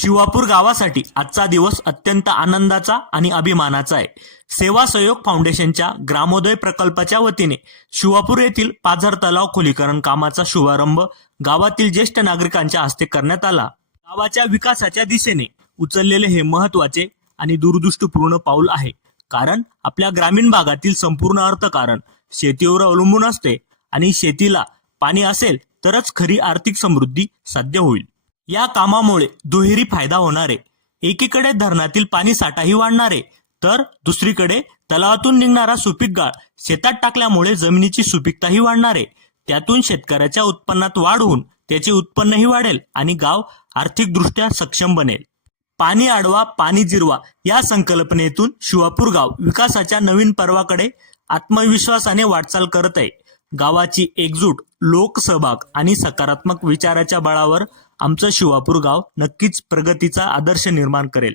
शिवापूर गावासाठी आजचा दिवस अत्यंत आनंदाचा आणि अभिमानाचा आहे. सेवा सहयोग फाउंडेशनच्या ग्रामोदय प्रकल्पाच्या वतीने शिवापूर येथील पाझर तलाव खोलीकरण कामाचा शुभारंभ गावातील ज्येष्ठ नागरिकांच्या हस्ते करण्यात आला. गावाच्या विकासाच्या दिशेने उचललेले हे महत्त्वाचे आणि दूरदृष्टीपूर्ण पाऊल आहे, कारण आपल्या ग्रामीण भागातील संपूर्ण अर्थकारण शेतीवर अवलंबून असते आणि शेतीला पाणी असेल तरच खरी आर्थिक समृद्धी साध्य होईल. या कामामुळे दुहेरी फायदा होणार आहे. एकीकडे धरणातील पाणी साठाही वाढणार आहे, तर दुसरीकडे तलावातून निघणारा सुपीक गाळ शेतात टाकल्यामुळे जमिनीची सुपीकताही वाढणार आहे. त्यातून शेतकऱ्याच्या उत्पन्नात वाढ होऊन त्याचे उत्पन्नही वाढेल आणि गाव आर्थिकदृष्ट्या सक्षम बनेल. पाणी अडवा पाणी जिरवा या संकल्पनेतून शिवापूर गाव विकासाच्या नवीन पर्वाकडे आत्मविश्वासाने वाटचाल करत आहे. गावाची एकजूट, लोकसहभाग आणि सकारात्मक विचाराच्या बळावर आमचं शिवापूर गाव नक्कीच प्रगतीचा आदर्श निर्माण करेल.